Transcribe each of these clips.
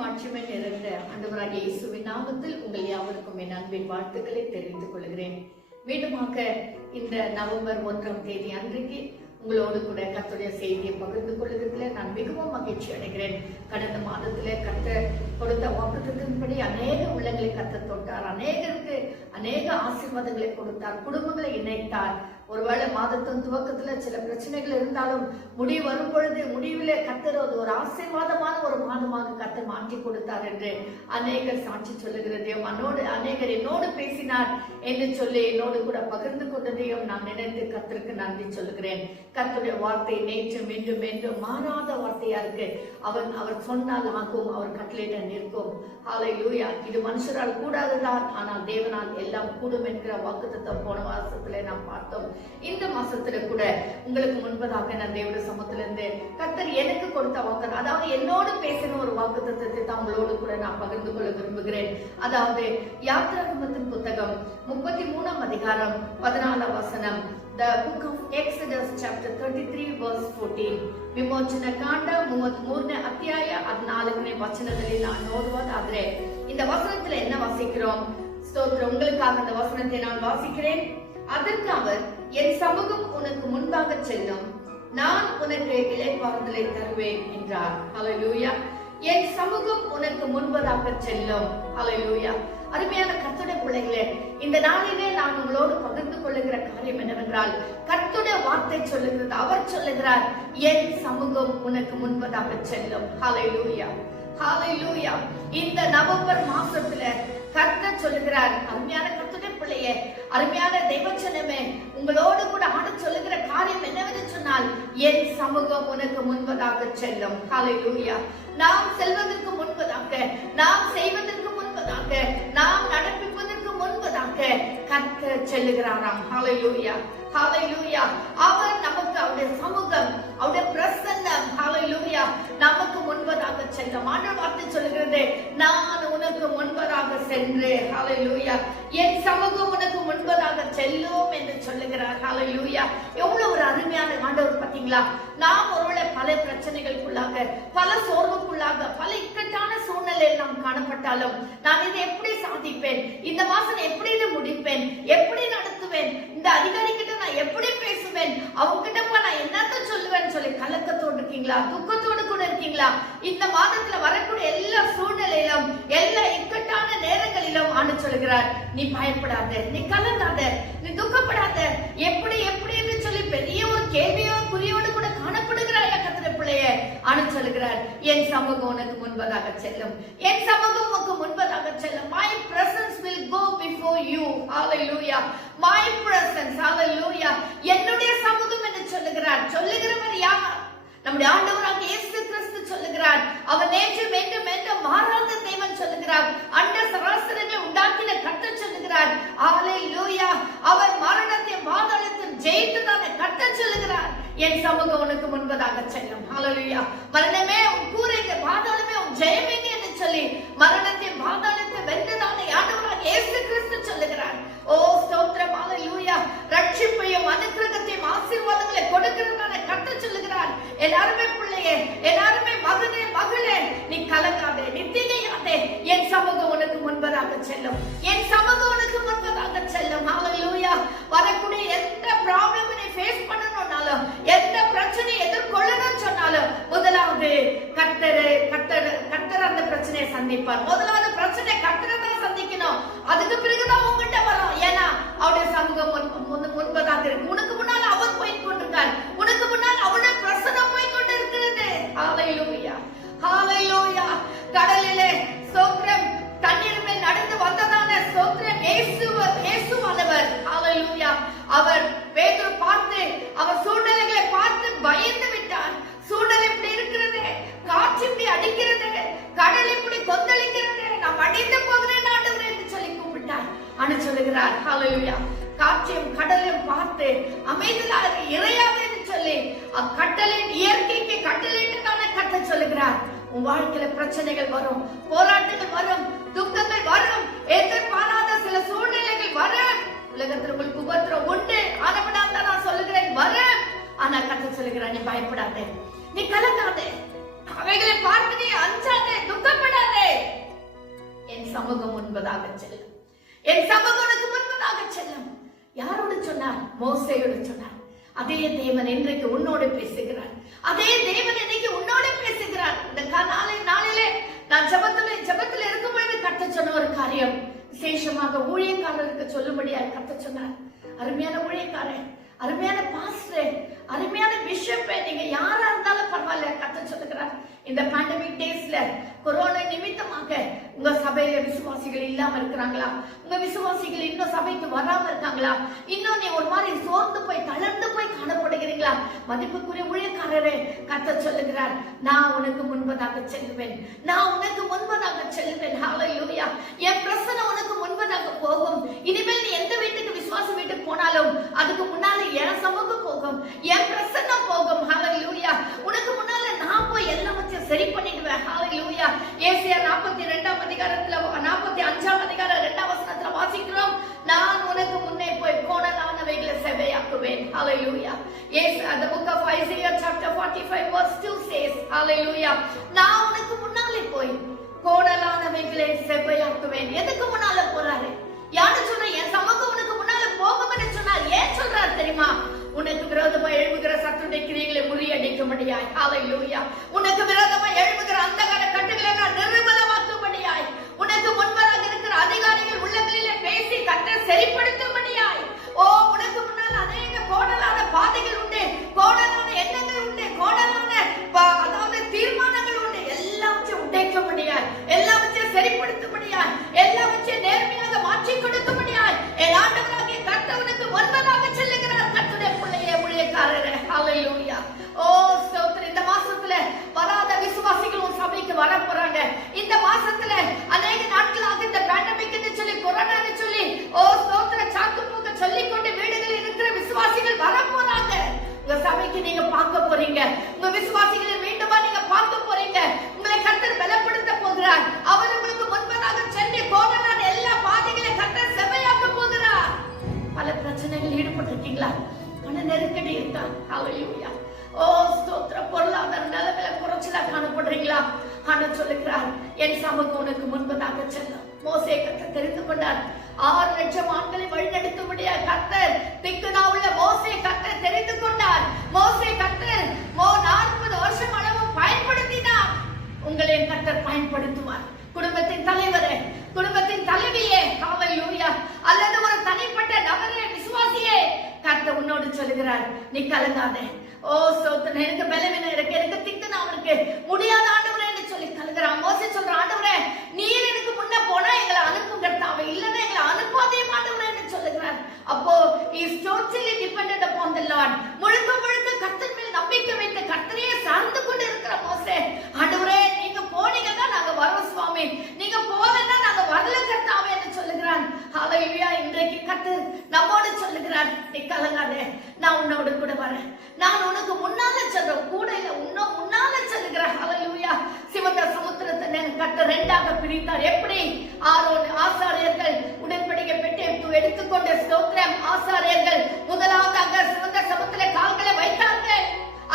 மாட்சிமை நிறைந்த ஆண்டவராகிய இயேசுவின் நாமத்தில் உங்கள் யாவருக்கும் என் அன்பின் வாழ்த்துக்களை தெரிவித்துக் கொள்கிறேன். மீண்டுமாக இந்த நவம்பர் 1ஆம் தேதி அன்றைக்கு உங்களோடு கூட கர்த்தருடைய செய்தியை பகிர்ந்து கொள்வதில் நான் மிகவும் மகிழ்ச்சி அடைகிறேன். கடந்த மாதத்திலே கர்த்தர் கொடுத்த வாக்குத்தத்தின்படி அநேக உள்ளங்களை கர்த்தர் தொட்டார், அநேகருக்கு அநேக ஆசீர்வாதங்களை கொடுத்தார், குடும்பங்களை இணைத்தார். ஒருவேளை மாதத்தின் துவக்கத்துல சில பிரச்சனைகள் இருந்தாலும் முடிவு வரும் பொழுது முடிவிலே கர்த்தர் ஒரு ஆசீர்வாதமான ஒரு மாதமாக கர்த்தர் மாற்றி கொடுத்தார் என்று அநேகர் சாட்சி சொல்லுகிறதையும் அநேகர் என்னோடு பேசினார் என்று சொல்லி என்னோடு கூட பகிர்ந்து கொண்டதையும் நான் நினைத்து கர்த்தருக்கு நன்றி சொல்லுகிறேன். கர்த்தருடைய வார்த்தை நேற்று மீண்டும் மீண்டும் மாறாத வார்த்தையா இருக்கு. அவர் சொன்னால் ஆகும், அவர் கட்டளையிட நிற்கும். ஹல்லேலூயா. இது மனுஷரால் கூடாதுதான், ஆனால் தேவனால் எல்லாம் கூடும் என்கிற வாக்குத்தத்தம் போன மாசத்துல நாம் பார்த்தோம். இந்த மாசத்துல கூட உங்களுக்கு முன்பதாக நான் தேவனுடைய சமூகத்திலிருந்து கர்த்தர் எனக்கு கொடுத்த வாக்கு, அதாவது என்னோடு பேசின ஒரு வாக்குத்தத்தத்தை தான் உங்களோடு கூட நான் பகிர்ந்து கொள்ள விரும்புகிறேன். அதாவது யாத்திராகமத்தின் புத்தகம் 33ஆம் அதிகாரம் 14ஆம் வசனம். The book of Exodus chapter 33 verse 14. ವಿಮೋಚನ ಕಾಂಡ 33ನೇ ಅಧ್ಯಾಯ 14ನೇ ವಚನದಲ್ಲಿ நான் ஓதுவதாದ್ರೆ இந்த வசனத்துல என்ன வாசிக்கிறோம்? ஸ்தோத்திரம். உங்களுக்காக அந்த வசனத்தை நான் வாசிக்கிறேன். அதற்கு அவர், என் சமூகம் உனக்கு முன்பாக செல்லும், நான் உனக்கு இளைப்பாறுதலை தருவேன் என்றார். ஹல்லேலூயா. என் சமூகம் உனக்கு முன்பதாக செல்லும். ஹல்லேலூயா. அருமையான கர்த்தருடைய பிள்ளைகளே, இந்த நாளிலே நான் உங்களோடு பகிர்ந்து கொள்ளுகிற காரியம் என்னவென்றால், கர்த்தருடைய வார்த்தை சொல்லுகிறது, அவர் சொல்லுகிறார், என் சமூகம் உனக்கு முன்பதாக செல்லும். ஹல்லேலூயா, ஹல்லேலூயா. இந்த நவம்பர் மாசத்துல கர்த்தர் சொல்லுகிறார், அருமையான கர்த்தருடைய பிள்ளையே, அருமையான தெய்வச்சனமே, உங்களோடு கூட ஆட சொல்லுகிற காரியம் என்னவென்று சொன்னால், என் சமூகம் உனக்கு முன்பதாக செல்லும். ஹல்லேலூயா. நாம் செல்வதற்கு முன்பதாக, நாம் செய்வதற்கு முன்பதாக, நாம் நடப்பிப்பதற்கு முன்பதாக கர்த்தர் செல்லுகிறாராம். ஹல்லேலூயா, ஹல்லேலூயா. அவர் நமக்கு அவருடைய சமூகம், அவருடைய பிரசன்னம், ஹல்லேலூயா, நமக்கு முன்பதாக செல்லும். ஆண்டவர் வார்த்தை சொல்லுகிறது, நான் உனக்கு முன்பதாக சென்று, ஹல்லேலூயா, என் சமூகம் உனக்கு முன்பதாக செல்லும் என்று சொல்லுகிறார். ஹல்லேலூயா. எவ்வளவு ஒரு அருமையான ஆண்டவர் பாத்தீங்களா? நாம் ஒருவேளை பல பிரச்சனைகளுக்குள்ளாக, பல சோர்வுக்குள்ளாக, பல இக்கட்டான சூழ்நிலையில் நாம் காணப்பட்டாலும், நான் இதை எப்படி சாதிப்பேன், இந்த மாசம் எப்படி இதை முடிப்பேன், எப்படி நடத்துவேன், இந்த அதிகாரி கிட்ட நான் எப்படி பேசுவேன், அவங்க கிட்ட நான் என்னத்த சொல்லுவேன் சொல்லி கலக்கத்தோடு இருக்கீங்களா? துக்கத்தோடு கூட இருக்கீங்களா? இந்த மாதத்துல வரக்கூடிய எல்லா சூழ்நிலையிலும், எல்லா இக்கட்டான நேரங்களிலும் ஆண்டு சொல்கிறார், நீ பயப்படாத, நீ கலங்காத, நீ துக்கப்படாத. எப்படி எப்படி என்று சொல்லி பெரிய ஒரு கேள்வியோ குறியோடு கூட காணப்படுகிறாயா கர்த்தருடைய பிள்ளையே? ஆண்டு சொல்கிறார், என் சமூகம் உனக்கு முன்பதாக செல்லும், என் சமூகம் உனக்கு முன்பதாக செல்லும். My presence will go before you. Hallelujah. My presence. Hallelujah. என்னுடைய சமூகம் என்று சொல்லுகிறார். சொல்லுகிறவர் யார்? நம்முடைய ஆண்டவராகிய இயேசு கிறிஸ்து சொல்லுகிறார். அவர் நேற்று மீண்டும் மீண்டும் மாறாத தேவன் சொல்லுகிறார். அண்ட சராசரங்களை உண்டாக்கின கர்த்தர் சொல்லுகிறார். ஹல்லேலூயா. அவர் மரணத்தையும் பாதாளத்தையும் ஜெயித்ததான கர்த்தர் சொல்லுகிறார், என் சமூகம் உனக்கு முன்பதாக செல்லும். ஹல்லேலூயா. மரணமே உன் கூரைங்க, பாதாளமே உன் ஜெயமேங்க என்று சொல்லி மரணத்தையும் பாதாளத்தை வென்றதான ஆண்டவராகிய இயேசு கிறிஸ்து சொல்லுகிறார். ஓ ஸ்தோத்திரம். ஹல்லேலூயா. ரட்சிப்பையும் அனுக்கிரகத்தையும் ஆசீர்வாதங்களை கொடுக்கிறதான கர்த்தர் சொல்லுகிறார், எல்லாருமே பிள்ளையே, எல்லாருமே மகனே மகளே, நீ கலங்காதே, நீ திகையாதே, என் சமூகம் உனக்கு முன்பதாக செல்லும், என் சமூகம் உனக்கு முன்பதாக செல்லும். ஹல்லேலூயா. வரக்கூடிய எந்த ப்ராப்ளம் நீ ஃபேஸ் பண்ணணும்னாலும், எந்த பிரச்சனை எதிர்கொள்ளணும் சொன்னாலும், முதலாவது கர்த்தர் அந்த பிரச்சனையை சந்திப்பார். முதலாவது பிரச்சனை கர்த்தரை தான் சந்திக்கணும், அதுக்கு பிறகுதான் உங்ககிட்ட வரும். ஏன்னா அவருடைய சமூகம் முன்பதாக இருக்கு. உனக்கு முன்னால் அவர் போய் கொண்டிருக்கார், உனக்கு முன்னால் அவருடைய பிரசன்னம் போய் கொண்டிருக்கிறது. ஹல்லேலூயா, ஹல்லேலூயா. கடலிலே ஸ்தோத்திரம், தண்ணீர் மேல் நடந்து வந்ததான ஸ்தோத்திரம் இயேசுவானவர். ஹல்லேலூயா. அவர் பேதுரு பார்த்து, அவர் சூழ்நிலைகளை பார்த்து பயந்து விட்டார். சூழ்நிலை இப்படி இருக்கிறது, காற்று இப்படி அடிக்கிறது, கடல் இப்படி கொந்தளிக்கிறது, நான் அடிந்து போகிறேன் ஆண்டவரே என்று சொல்லி கூப்பிட்டார். ஆனா சொல்லுகிறார், ஹல்லேலூயா, காற்றையும் கடலையும் பார்த்து அமைதலாக இறையாக என்று சொல்லி அக்கட்டளின் இயற்கைக்கு கட்டளையிட்டு தானே கர்த்தர் சொல்லுகிறார். உன் வாழ்க்கையில பிரச்சனைகள் வரும், போராட்டங்கள் வரும், துக்கங்கள் வரும், எதிர்பாராத சில சூழ்நிலைகள் வரும். உலகத்தில் உங்களுக்கு உபத்திரம் உண்டு, ஆனவனால நான் சொல்லுகிறேன் வரும். ஆனா கர்த்தர் சொல்லுகிறார், நீ பயப்படாதே, நீ கலங்காதே. அவைகளை பார்த்து நீ அஞ்சாதே, துக்கப்படாதே. என் சமூகம் முன்பதாக செல்லும், என் சமூகம் உனக்கு முன்பதாக செல்லும். யாரோடு சொன்னார்? மோசேயோடு சொன்னார். அதே தேவன் இன்றைக்கு உன்னோடு பேசுகிறார். அதே தேவன் இன்னைக்கு உன்னோடு பேசுகிறார். இந்த நாளிலே நான் ஜெபத்தில் இருக்கும் பொழுது கர்த்தர் சொன்ன ஒரு காரியம், விசேஷமாக ஊழியக்காரருக்கு சொல்லும்படியாக கர்த்தர் சொன்னார். அருமையான ஊழியக்காரன், அருமையான பாஸ்டர், அருமையான பிஷப், நீங்க யாரா இருந்தாலும் பரவாயில்ல, கர்த்தர் சொல்லுகிறார். இந்த பேண்டமிக் டேஸ்ல கொரோனா நிமித்தமாக உங்க சபையில விசுவாசிகள் இல்லாம இருக்கிறாங்களா? உங்க விசுவாசிகள் இன்னும் சபைக்கு வராம இருக்காங்களா? இன்னும் நீ ஒரு மாதிரி சோர்ந்து போய் தளர்ந்து போய் காணப்படுகிறீங்களா? மதிப்புக்குரிய ஊழியக்காரரே, கர்த்தர் சொல்லுகிறார், நான் உனக்கு முன்பதாக செல்லுவேன், நான் உனக்கு முன்பதாக செல்லுவேன். ஹல்லேலூயா. என் பிரசன்னம் உனக்கு முன்பதாக போகும். இனிமேல் நீ எந்த வீட்டுக்கு விசுவாச வீட்டுக்கு போனாலும் அதுக்கு முன்னால என் சமூகம் போகும், என் பிரசன்னம் போகும். ஹல்லேலூயா. உனக்கு முன்னால நான் போய் எல்லாவற்றையும் சரி பண்ணிடுவேன். ஹல்லேலூயா. ஏசாயா 42ஆம் அதிகாரத்துல 45ஆம் அதிகாரம் 2ஆம் வசனத்துல வாசிக்கிறோம், நான் உனக்கு முன்னே போய் கோணலானவைகளை செவ்வையாக்குவேன். ஹல்லேலூயா. Yes, the book of Isaiah chapter 45 verse 2 says, hallelujah, நான் உனக்கு முன்னாலே போய் கோணலானவைகளை செவ்வையாக்குவேன். எதுக்கு முன்னால போறாரு? யாரு சொல்ற? என் சமூகம் உனக்கு முன்னால போகும்னு சொன்னார். ஏன் சொல்றாரு தெரியுமா? உனக்கு விரோதமா எழும்புகிற சத்துருடைய கிரியைகளை முறியடிக்கும்படியாய். ஹல்லேலூயா. உனக்கு விரோதமா எழும்புகிற அந்தகார கட்டுகளை நான் நிர்மூலமாக்கும்படியாய், உனக்கு முன்பதாக இருக்கிற அதிகாரிகள் உள்ளங்களிலே பேசி கர்த்தர் சரிப்படுத்தும்படியாய். ஓ, உனக்கு முன்னால் அநேக கோணலான பாதைகள் உண்டு, கோணலான எண்ணங்கள் உண்டு, கோணலான அதாவது தீர்மானங்கள் உண்டு. எல்லாவற்றையும் உடைக்கும்படியாய், எல்லாவற்றையும் சரிப்படுத்தும்படியாய், எல்லாவற்றையும் நேர்மையாக மாற்றி கொடுக்கும்படியாய் என் ஆண்டவராகிய கர்த்தர் உனக்கு முன்பதாக செல்லுகிறார். கர்த்தருடைய பிள்ளையே, ஊழியக்காரரே, ஹல்லேலூயா. ஓ ஸ்தோத்திரம். இந்த மாசத்துல வராத விசுவாசிகள் உன் சபைக்கு வர போறாங்க. இந்த மாசத்துல அநேக நாட்களாக இந்த பேண்டமிக்னு சொல்லி, கொரோனான்னு சொல்லி, ஓ ஸ்தோத்திர சாக்கு போக்க சொல்லிக் கொண்டு வீடுகளில் இருக்கிற விசுவாசிகள் வர போறாங்க. உங்க சபைக்கு நீங்க பார்க்க போறீங்க. உங்க விசுவாசிகளை மீண்டுமா நீங்க பார்க்க போறீங்க. உங்களை கர்த்தர் பலப்படுத்த போகிறார். அவர் உங்களுக்கு முன்பதாக சென்று கோணலான எல்லா பாதைகளை கர்த்தர் செவ்வையாக்க போகிறார். பல பிரச்சனைகள் ஈடுபட்டிருக்கீங்களா? பண நெருக்கடி இருக்கா? ஹல்லேலூயா. ஓ ஸ்தோத்திர. பொருளாதார நிலைமையில குறைச்சலா காணப்படுறீங்களா? ஆண்டவர் சொல்லுகிறார், என் சமூகம் உனக்கு முன்பதாக செல்லும். மோசே கர்த்தர் தெரிந்து கொண்டார். 6 லட்சம் ஆண்களை வழிநடத்தும்படியா கர்த்தர் திக்குனா உள்ள மோசே கர்த்தர் தெரிந்து கொண்டார். மோசே கர்த்தர் 40 வருஷம் அளவும் பயன்படுத்தினார். உங்களை கர்த்தர் பயன்படுத்துவார். குடும்பத்தின் தலைவரே, குடும்பத்தின் தலைவியே, ஹல்லேலூயா, அல்லது ஒரு தனிப்பட்ட நபரே, விசுவாசியே, கர்த்தர் உன்னோடு சொல்லுகிறார், நீ கலங்காதே. ஓ ஸ்தோத்திரம். எனக்கு பலவீனம் இருக்கு, எனக்கு திக்குனா இருக்கு, முடியாத ஆண்டவரே என்று சொல்லி கலங்குறான். மோசே சொல்ற, ஆண்டவரே நீர் எனக்கு முன்ன போனா எங்களை அனுப்பும் கர்த்தாவே, இல்லன்னா எங்களை அனுப்பாதே ஆண்டவரே என்று சொல்லுகிறார். அப்போ he is totally dependent upon the Lord. முழுக்க முழுக்க கர்த்தர் மேல் நம்பிக்கை வைத்து கர்த்தரையே சார்ந்து கொண்டு இருக்கிற மோசே, ஆண்டவரே நீங்க போனீங்கன்னா நாங்க வரோம் சுவாமி, நீங்க போகலன்னா நாங்க வரல கர்த்தாவே என்று சொல்லுகிறான். ஹல்லேலூயா. இன்றைக்கு கர்த்தர் நம்மோடு சொல்லுகிறார், நீ கலங்காதே, நான் உன்னோடு கூட வரேன், நான் உனக்கு முன்னால சொல்றேன், கூட இல்ல உன்னோட முன்னால சொல்லுகிறேன். ஹல்லேலூயா. சிவந்த சமுத்திரத்தை கர்த்தர் 2ஆக பிரித்தார். எப்படி? ஆரோன் ஆசாரியர்கள் உடன்படிக்கை பெட்டி எடுத்துக்கொண்ட ஸ்தோத்திரம், ஆசாரியர்கள் முதலாவதாக சிவந்த சமுத்திர கால்களை வைத்தார்கள்.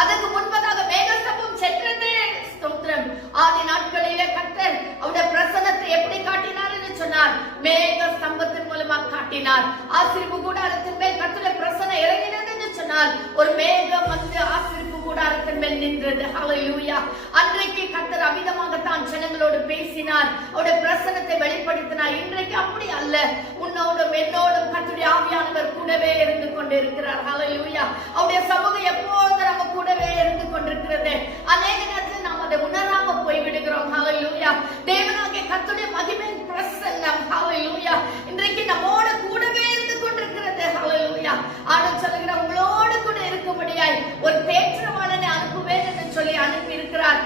அதுக்கு முன்பதாக மேகஸ்தம்பம் சென்றது. ஸ்தோத்திரம். ஆதி நாட்களிலே கர்த்தர் அவருடைய பிரசன்னத்தை எப்படி காட்டினார் என்று சொன்னார்? மேக ஸ்தம்பத்தின் மூலமா காட்டினார். ஆசரிப்பு கூடாரத்தின் மேல் கர்த்தருடைய பிரசன்னம் இறங்கினது என்று சொன்னார். ஒரு மேகம் வந்து ஆசரிப்பு கூடாரத்தின் மேல் நின்றது. ஹல்லேலூயா. அன்றைக்கு கர்த்தர் அமிதமாகத்தான் ஜனங்களோடு பேசினார், அவருடைய பிரசன்னத்தை வெளிப்படுத்தினார். இன்றைக்கு அப்படி அல்ல. உன்னோடும் என்னோடும் கர்த்தருடைய ஆவியானவர் கூடவே இருந்து கொண்டிருக்கிறார். ஹல்லேலூயா. அவருடைய சமூகம் எப்போதும் நம்ம கூடவே இருந்து கொண்டிருக்கிறது. அநேக நேரத்தில் நாம் அதை உணராம போய்விடுகிறோம். ஹல்லேலூயா. தேவனாகிய கர்த்தருடைய மகிமையின் பிரசன்னம், ஹல்லேலூயா, இன்றைக்கு நம்மோடு கூடவே இருந்து கொண்டிருக்கிறது. ஹல்லேலூயா. ஆண்டவர் சொல்லுகிற, உங்களோடு கூட இருக்கும்படியாய் ஒரு தேற்றவாளனை அனுப்புவேன் என்று சொல்லி அனுப்பி இருக்கிறார்.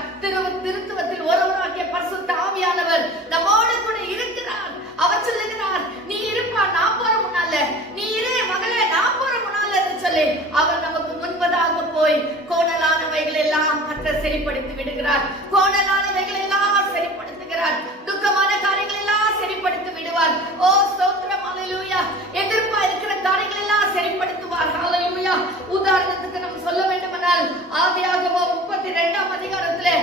திருத்துவத்தில் ஒருவராகிய பரிசுத்த ஆவியானவர் நம்மோடு கூட இருக்கிறார். அவர் சொல்லுகிறார், நீ இருப்பா, நான் போற முன்னால, நீ இரு மகளே, நான் போற முன்னால என்று சொல்லி அவர் நமக்கு முன்பதாக போய் கோணலானவைகள் எல்லாம் கர்த்தர் சரிப்படுத்தி விடுகிறார். கோணலானவைகள் எல்லாம் சரிப்படுத்துகிறார். துக்கமான காரியங்கள் எல்லாம் சரிப்படுத்தி விடுவார். ஓ ஸ்தோத்திரம். ஹல்லேலூயா. எதிர்ப்பா இருக்கிற காரியங்கள் எல்லாம் சரிப்படுத்துவார். ஹல்லேலூயா. உதாரணத்துக்கு நம்ம சொல்ல வேண்டுமானால் ஆதியாகமம் 32ஆம் அதிகாரத்திலே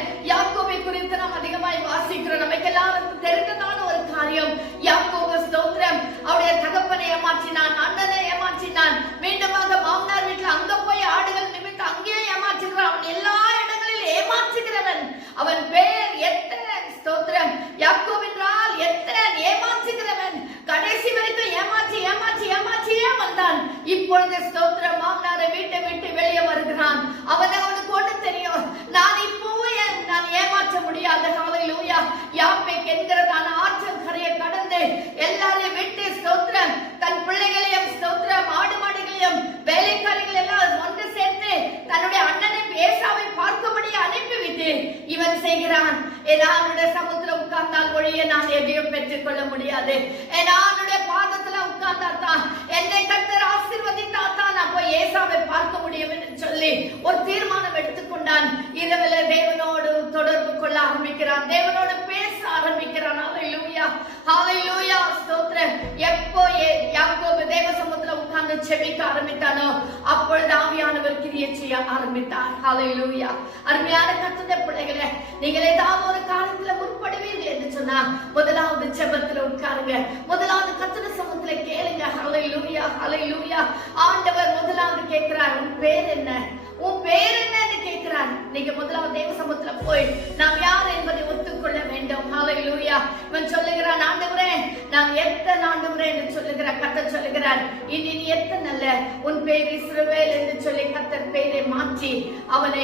செய்கிறான்? என்னுடைய சமுத்திரம் உட்கார்ந்தால் ஒழிய நான் எதையும் பெற்றுக் கொள்ள முடியாது. என்னுடைய பாதத்துல உட்கார்ந்தாத்தான், என்னை கர்த்தர் ஆசீர்வதித்தாத்தான் நான் போய் ஏசாவை பார்க்க முடியும் என்று சொல்லி ஒரு தீர்மானம் எடுத்துக்கொண்டான். இரவுல தேவனோடு தொடர்பு கொள்ள ஆரம்பிக்கிறான், தேவனோடு பேச ஆரம்பிக்கிறான். ஹல்லேலூயா, ஹல்லேலூயா, ஸ்தோத்திரம். எப்போ யாக்கோபு தேவ சமுத்திரம் உட்கார்ந்து செபிக்க ஆரம்பித்தானோ அப்பொழுது ஆவியானவர் கிரியை செய்ய ஆரம்பித்தார். ஹல்லேலூயா. அருமையான கர்த்தருடைய பிள்ளைகளே, நீங்கள் ஏதாவது ஒரு காலத்துல முற்படுவீர்கள் என்று சொன்னா முதலாவது செபத்துல உட்காருங்க, முதலாவது கர்த்தருடைய சமூகத்துல கேளுங்க. ஹல்லேலூயா, ஹல்லேலூயா. ஆண்டவர் முதலாவது கேட்கிறார், உன் பேர் என்ன, உன் பேர் என்னன்னு கேட்கிறார். நீங்க முதலாவது தேவ சமூகத்துல போய் நாம் யார் என்பதை ஒத்துக்கொள்ள வேண்டும். ஹல்லேலூயா. இவன் சொல்லுகிறான், ஆண்டவரே நான் எத்தனை ஆண்டவரே என்று சொல்லுகிறார். கர்த்தர் சொல்லுகிறார், இனி நீ எத்தனை அல்ல, உன் பேர் இஸ்ரவேல் என்று சொல்லி கர்த்தர் பேரை மாற்றி அவன்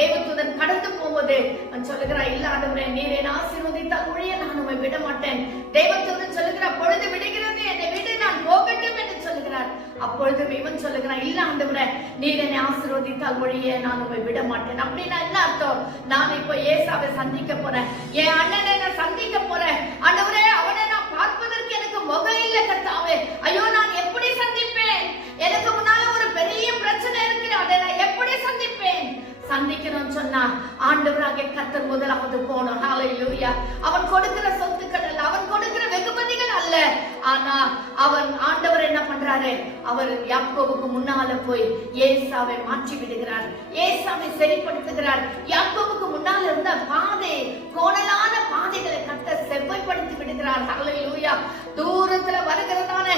தேவதூதன் கடந்து போகும்போது அவன் சொல்லுகிறான், இல்ல ஆண்டவரே நீர் என்னை ஆசீர்வதித்தால் ஒழிய நான் உம்மை விட மாட்டேன். தேவதூதன் சொல்லுகிறார், பொழுது விடுகிறது, என்னை விடு, நான் போகட்டும் என்று சொல்லுகிறார். அப்பொழுது இவன் சொல்லுகிறான், இல்ல ஆண்டவரே நீர் என்னை ஆசீர்வதித்தால் ஒழிய நான் உம்மை விட மாட்டேன். அப்படின்னா என்ன அர்த்தம்? நான் இப்ப ஏசாவை சந்திக்க போறேன், என் அண்ணனை நான் சந்திக்க போறேன். ஆண்டவரே அவனை நான் பார்ப்பதற்கு எனக்கு முகம் இல்ல கர்த்தாவே. ஐயோ நான் எப்படி சந்திப்பேன்? எனக்கு முன்னால ஒரு பெரிய பிரச்சனை இருக்கு, அதை நான் எப்படி சந்திப்பேன்? சந்திக்கணும்னு சொன்னா ஆண்டவராக கர்த்தர் முதலாவது போனோம். ஹல்லேலூயா. அவன் கொடுக்கிற சொத்துக்கள் அல்ல, அவன் கொடுக்கிற வெகுமதிகள் அல்ல, ஆனா அவன் ஆண்டவர் என்ன பண்றாரு? அவர் யாக்கோபுக்கு முன்னால போய் ஏசாவை மாற்றி விடுகிறார், ஏசாவை சரிப்படுத்துகிறார். யாக்கோபுக்கு முன்னால இருந்த பாதை, கோணலான பாதைகளை கர்த்தர் செவ்வாய்ப்படுத்தி விடுகிறார். ஹல்லேலூயா. தூரத்துல வருகிறதான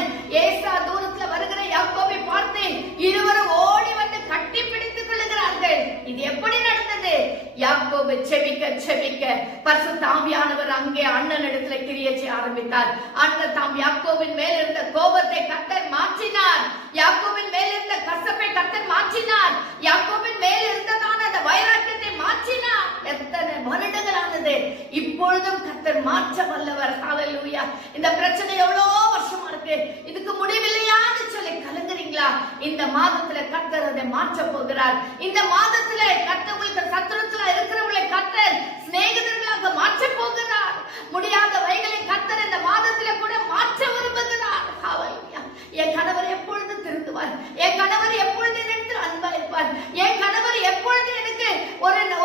ஏசா, தூரத்துல வருகிற யாக்கோபை பார்த்து இருவரும் ஓடி வந்து கட்டி பிடித்துக் கொள்ளுகிறார்கள். இது எப்படி நடந்தது? யாக்கோபு செபிக்க செபிக்க பரிசுத்த ஆவியானவர் அங்கே அண்ணன் இடத்துல கிரியை செய்ய ஆரம்பித்தார். அண்ணன் தாம் யாக்கோபின் மேல் இருந்த கோபத்தை கர்த்தர் மாற்றினார், யாக்கோபின் மேல் இருந்த கசப்பை கர்த்தர் மாற்றினார், யாக்கோபின் மேல் இருந்ததான அந்த வைராக்கியத்தை மாற்றினார். எத்தனை வருடங்களானது, இப்பொழுதும் கர்த்தர் மாற்ற வல்லவர். ஹல்லேலூயா. இந்த பிரச்சனை எவ்வளவு வருஷமா இருக்கு, இதுக்கு முடிவில்லையான்னு சொல்லி கலங்குறீங்களா? இந்த மாதத்துல கர்த்தர் அதை மாற்ற போகிறார். இந்த மாதத்துல கர்த்தர் உங்களுக்கு சத்துருத்துல இருக்கிறவங்களை கர்த்தர் சிநேகிதர்களாக மாற்ற போகிறார். முடியாத வைகளை கர்த்தர் இந்த மாதத்துல கூட மாற்ற விரும்புகிறார். ஹல்லேலூயா. என் கணவர் எப்பொழுது திருந்துவார், என் கணவர் எப்பொழுது எனக்கு அன்பா இருப்பார், என் கணவர் எப்பொழுது எனக்கு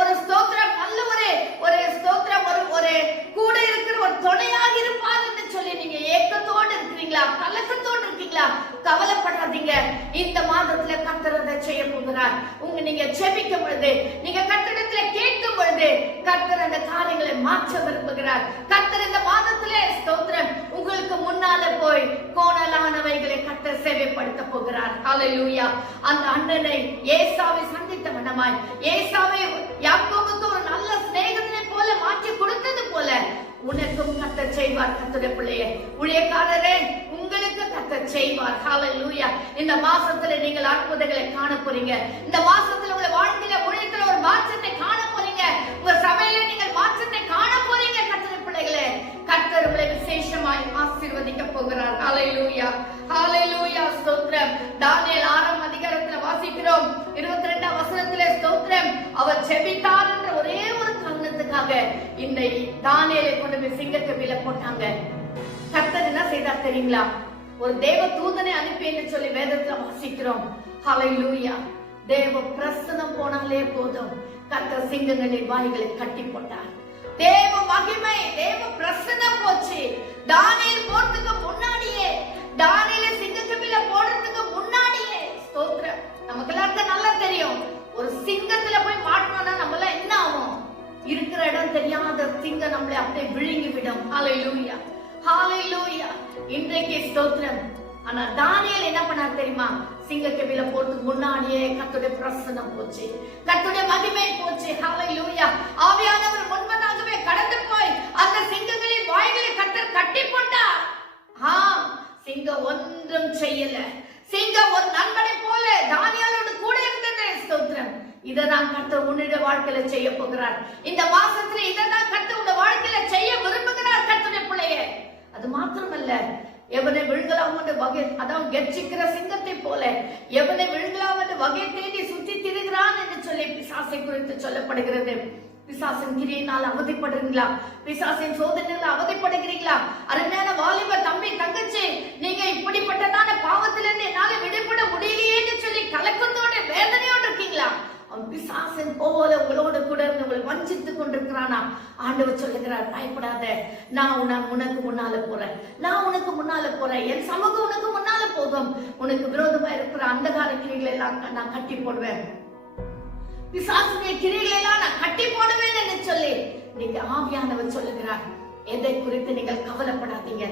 ஒரு ஸ்தோத்திரம், நல்ல ஒரு ஸ்தோத்திரம், ஒரு கூட இருக்கிற ஒரு துணையாக இருப்பார் என்று சொல்லி நீங்க ஏக்கத்தோடு இருக்கிறீங்களா, கலக்கத்தோடு இருக்கீங்களா? கவலைப்படாதீங்க. இந்த மாதத்துல கர்த்தர் அதை செய்ய போகிறார். நீங்க செபிக்கும் பொழுது, நீங்க கர்த்தரிடத்துல கேட்கும் பொழுது கர்த்தர் அந்த காரியங்களை மாற்ற விரும்புகிறார். கர்த்தர் இந்த மாதத்திலே ஸ்தோத்திரம் உங்களுக்கு முன்னால போய் கோணலானவைகளை கர்த்தர் சேவைப்படுத்த போகிறார். ஹல்லேலூயா. அந்த அண்ணனை ஏசாவை சந்தித்த வண்ணமாய், ஏசாவை யாக்கோபுக்கு ஒரு நல்ல சிநேகிதனை போல மாற்றி கொடுத்தது போல உனக்கும் கர்த்தர் செய்வார். கர்த்தருடைய பிள்ளையே, ஊழியக்காரரே, உங்களுக்கு கர்த்தர் செய்வார். ஹல்லேலூயா. இந்த மாசத்துல நீங்கள் அற்புதங்களை காண போறீங்க. இந்த மாசத்துல உங்க வாழ்க்கையில ஊழியத்துல ஒரு மாற்றத்தை காண போறீங்க. உங்க சபையில நீங்கள் மாற்றத்தை காண போறீங்க. கர்த்தருடைய பிள்ளைகளே, கர்த்தர் உங்களை விசேஷமாய் ஆசீர்வதிக்க போகிறார். ஹல்லேலூயா, ஹல்லேலூயா, ஸ்தோத்திரம். தானியேல் 6ஆம் அதிகாரத்துல வாசிக்கிறோம் 22ஆம் வசனத்திலே ஸ்தோத்திரம், அவர் செபித்தார் என்ற ஒரே ஒரு காரணத்துக்காக இந்த தானியேலை கொண்டு போய் சிங்கக்கவியில போட்டாங்க. கர்த்தர் என்ன செய்தார் தெரியுங்களா? ஒரு தேவ தூதனை அனுப்பி என்று சொல்லி வேதத்துல வாசிக்கிறோம். ஹல்லேலூயா. தேவ பிரசன்னம் போனாலே போதும், கர்த்தர் சிங்கங்களின் வாய்களை கட்டி போட்டார். தேவ மகிமை, தேவ பிரசன்னம் போச்சு. தானியேல் போறதுக்கு முன்னாடியே, தானியேலை சிங்கக்கவியில போடுறதுக்கு முன்னாடியே ஸ்தோத்திரம். நமக்கு எல்லாருக்கும் நல்லா தெரியும், ஒரு சிங்கத்துல போய் மாட்டணும்னா நம்ம எல்லாம் என்ன ஆகும்? இருக்கிற இடம் தெரியாத சிங்கம் நம்மளை அப்படியே விழுங்கி விடும். ஹல்லேலூயா, ஹல்லேலூயா. இன்றைக்கு ஸ்தோத்திரம். ஆனா தானியேல் என்ன பண்ணார் தெரியுமா? சிங்கக்கவியில போறதுக்கு முன்னாடியே கர்த்தருடைய பிரசன்னம் போச்சு, கர்த்தருடைய மகிமை போச்சு. ஹல்லேலூயா. ஆவியானவர் முன்பதாகவே கடந்து போய் அந்த சிங்கங்களின் வாய்களை கர்த்தர் கட்டி போட்டார். சிங்கம் ஒன்றும் செய்யல. சிங்கம் ஒரு நண்பனை போல தானியேலோடு கூட இருந்தது. ஸ்தோத்திரம். இததான் கர்த்தர் உன்னுடைய வாழ்க்கையில செய்ய போகிறார். இந்த மாசத்துல இததான் கர்த்தர் உன்னுடைய வாழ்க்கையில செய்ய விரும்புகிறார். கர்த்தருடைய பிள்ளையே, அது மாத்திரமல்ல, எவனை விழுங்கலாம் என்று வகை, அதாவது கெர்ச்சிக்கிற சிங்கத்தை போல எவனை விழுங்கலாம் என்று வகை தேடி சுற்றி திரிகிறான் என்று சொல்லி பிசாசை குறித்து சொல்லப்படுகிறது. பிசாசின் கிரியினால் அவதிப்படுறீங்களா? பிசாசின் சோதனையால் அவதிப்படுகிறீங்களா? அருமையான வாலிப தம்பி தங்கச்சி, நீங்க இப்படிப்பட்டதான பாவத்திலிருந்து என்னால விடுபட முடியலையேன்னு சொல்லி கலக்கத்தோட வேதனையோடு இருக்கீங்களா? அவன் பிசாசின் போல உங்களோட கூட இருந்து உங்களை வஞ்சித்துக் கொண்டிருக்கிறானா? ஆண்டவர் சொல்லுகிறார், பயப்படாத, நான் உனக்கு முன்னால போறேன், நான் உனக்கு முன்னால போறேன், என் சமூகம் உனக்கு முன்னால போகும், உனக்கு விரோதமா இருக்கிற அந்தகார கிரிகளை எல்லாம் நான் கட்டி போடுவேன், பிசாசுடைய கிரிகளை எல்லாம் நான் கட்டி போடுவேன் என்று சொல்லி நீங்க ஆவியானவர் சொல்லுகிறார். எதை குறித்து நீங்கள் கவலைப்படாதீங்க.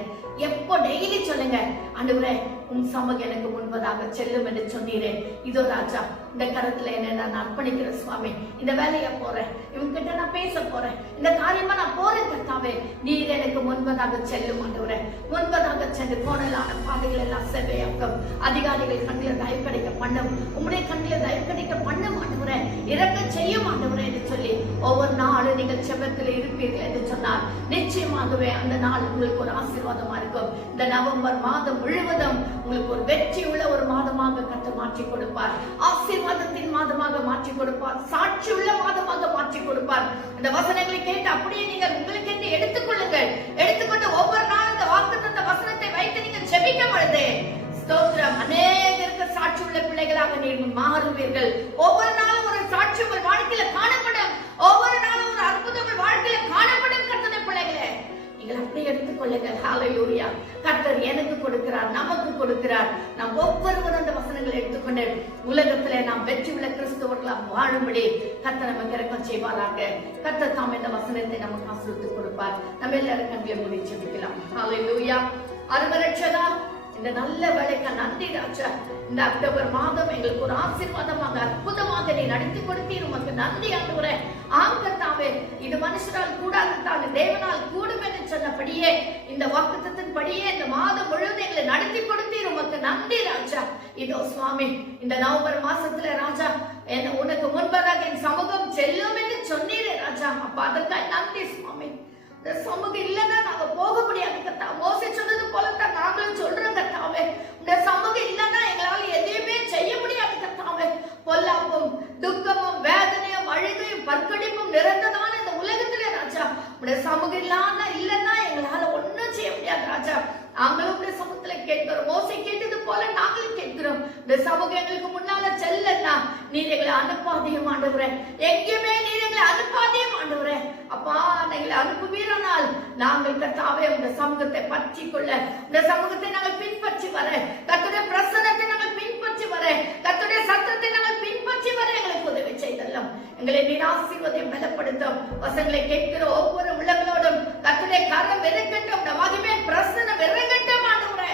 எப்போ டெய்லி சொல்லுங்க, ஆண்டவரே உன் சமூகம் எனக்கு முன்பதாக செல்லும் என்று சொன்னீரே, இதோ ராஜா இந்த கருத்துல என்ன நான் அர்ப்பணிக்கிறேன் சுவாமி, இந்த வேலையை போறேன், இவங்க கிட்ட நான் பேச போறேன், இந்த காரியமா நான் போறேன் கர்த்தாவே, நீர் எனக்கு முன்பதாக செல்லும் ஆண்டவரே, முன்பதாக சென்று கோணலான பாதைகள் எல்லாம் செவ்வையாக்கும், அதிகாரிகள் கண்ணில் தயவு கிடைக்க பண்ணும், உங்களுடைய கண்ணில் தயவு கிடைக்க பண்ணும் ஆண்டவரே, இறக்க செய்யும் ஆண்டவரே என்று சொல்லி ஒவ்வொரு நாளும் நீங்கள் செபத்தில் இருப்பீர்கள் என்று சொன்னார். நிச்சயமாகவே அந்த நாள் உங்களுக்கு ஒரு ஆசீர்வாதமா இருக்கும். இந்த நவம்பர் மாதம் முழுவதும் உங்களுக்கு ஒரு வெற்றி உள்ள ஒரு மாதமாக கர்த்தர் மாற்றி கொடுப்பார், ஆசீர்வாதத்தின் மாதமாக மாற்றி கொடுப்பார், சாட்சி உள்ள மாதமாக மாற்றி கொடுப்பார். இந்த வசனங்களை கேட்டு அப்படியே நீங்கள் உங்களுக்கு என்று எடுத்துக்கொள்ளுங்கள். எடுத்துக்கொண்டு ஒவ்வொரு நாளும் இந்த வாக்குத்தத்த வசனத்தை வைத்து நீங்கள் ஜெபிக்க பொழுது ஸ்தோத்திரம், அநேகருக்கு சாட்சி உள்ள பிள்ளைகளாக நீங்கள் மாறுவீர்கள். ஒவ்வொரு நாளும் ஒரு சாட்சி உங்கள் வாழ்க்கையில காணப்படும், ஒவ்வொரு நாளும் ஒரு அற்புதம் உங்கள் வாழ்க்கையில காணப்படும். கர்த்தருடைய பிள்ளைகளே, நீங்கள் அப்படி எடுத்துக்கொள்ளுங்கள். ஹல்லேலூயா. கர்த்தர் எனக்கு கொடுக்கிறார், நமக்கு கொடுக்கிறார். நாம் ஒவ்வொருவரும் அந்த வசனங்களை எடுத்துக்கொண்டு உலகத்திலே நாம் வெற்றி உள்ள கிறிஸ்தவர்களாக வாழும்படி கர்த்தர் நமக்கு இரக்கம் செய்வாராக. கர்த்தர் தாம் இந்த வசனத்தை நமக்கு ஆசீர்வதித்து கொடுப்பார். நம்ம எல்லாரும் கண்களை மூடி ஜெபிக்கலாம். ஹல்லேலூயா. அருமரட்சகா, இந்த நல்ல வேலைக்கு நன்றி ராஜா. இந்த அக்டோபர் மாதம் எங்களுக்கு ஒரு ஆசீர்வாதமாக அற்புதமாக நீ நடத்தி கொடுத்தீர், உமக்கு நன்றி ஆண்டவரே. ஆங்கத்தாவே, இது மனுஷரால் கூடாது, தேவனால் கூடும் என்று சொன்னபடியே இந்த வாக்குத்தத்தின் படியே இந்த மாதம் முழுவதும் எங்களை நடத்தி கொடுத்தீர், உமக்கு நன்றி ராஜா. இதோ சுவாமி, இந்த நவம்பர் மாசத்துல ராஜா உனக்கு முன்பதாக என் சமூகம் செல்லும் என்று சொன்னீரே ராஜா. அப்ப அதற்காக நன்றி சுவாமி. இந்த சமூகம் இல்லைன்னா நாங்க போக முடியாது கத்தா. மோசே சொன்னது போலத்தான் நாங்களும் சொல்றோம் கத்தாவே. இந்த சமூகம் இல்லைன்னா எங்களால எதையுமே செய்ய முடியாது கத்தாவே. பொல்லாப்பும் துக்கமும் வேதனையும் அழுகையும் பற்கடிப்பும் நிறைந்ததான இந்த உலகத்திலே ராஜா, உடைய சமூகம் இல்லைன்னா எங்களால ஒன்னும் செய்ய முடியாது ராஜா. நாங்களும் உடைய சமூகத்துல கேட்கிறோம், மோசே கேட்டது போல நாங்களும் கேட்கிறோம். இந்த சமூகம் எங்களுக்கு முன்னால செல்லன்னா நீர் எங்களை அனுப்பாதையும் ஆண்டவரே, எங்கேயுமே நீர் எங்களை அனுப்பாதையும் ஆண்டவரே. அப்பா, எங்களை அனுப்புவீரானால் நாங்கள் கர்த்தாவே இந்த சமூகத்தை பற்றி கொள்ள, இந்த சமூகத்தை நாங்கள் பின்பற்றி வர, கர்த்தருடைய பிரசன்னத்தை நாங்கள் பின்பற்றி வர, கர்த்தருடைய சத்தத்தை நாங்கள் பின்பற்றி வர எங்களுக்கு உதவி செய்தல்லும். எங்களை நீர் ஆசீர்வாதம் பலப்படுத்தும். வசனங்களை கேட்கிற ஒவ்வொரு உள்ளங்களோடும் கர்த்தருடைய கரம் இறங்கட்டும், மகிமை பிரசன்னம் இறங்கட்டும் ஆண்டவரே.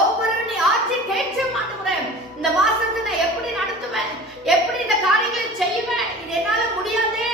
ஒவ்வொரு நீ ஆட்சி கேட்கும் ஆண்டவரே. இந்த மாசத்தை நான் எப்படி நடத்துவேன், எப்படி இந்த காரியங்களை செய்வேன், இது என்னால முடியாது,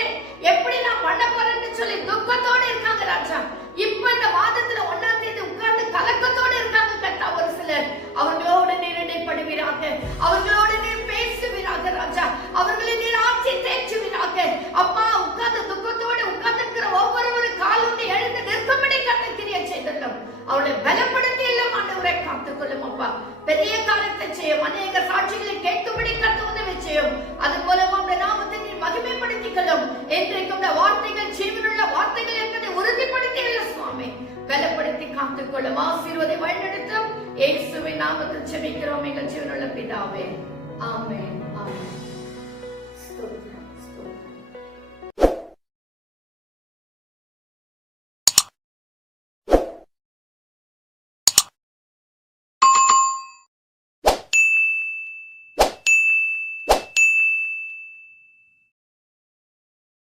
எப்படி நான் பண்ண போறேன்னு சொல்லி துக்கத்தோடு இருக்காங்க ராஜா. இப்ப இந்த மாதத்துல 1ஆம் தேதி உட்கார்ந்து கலக்கத்தோடு இருக்காங்க கர்த்தா ஒரு சிலர். அவர்களோடு நீர் இடைப்படுவீராக, அவர்களோடு நீர் பேசுவீராக ராஜா, அவர்களை நீர் ஆட்சி தேற்றுவீராக. அப்பா, உட்கார்ந்து துக்கத்தோடு உட்கார்ந்து இருக்கிற ஒவ்வொரு காலோடு எழுந்து நிற்கும்படி கர்த்தர் கிரியை செய்தல்லும். அவளை பலப்படுத்தி எல்லாம் ஆண்டவரை காத்துக்கொள்ளும் அப்பா. பெரிய காரியத்தை செய்யும், அநேக சாட்சிகளை கேட்கும்படி கர்த்தர் உதவி செய்யும். அது மூலமா உடைய நாமத்தை நீர் மகிமைப்படுத்திக்கொள்ளும். என்றைக்கும் வார்த்தைகள் ஜீவனுள்ள வார்த்தைகள் என்பதை உறுதிப்படுத்தி சுவாமி பலப்படுத்தி காத்துக்கொள்ளும். ஆசீர்வாதத்தை வழிநடத்தும். இயேசுவின் நாமத்தில் ஜெபிக்கிறோம் எங்கள் ஜீவனுள்ள பிதாவே, ஆமென்.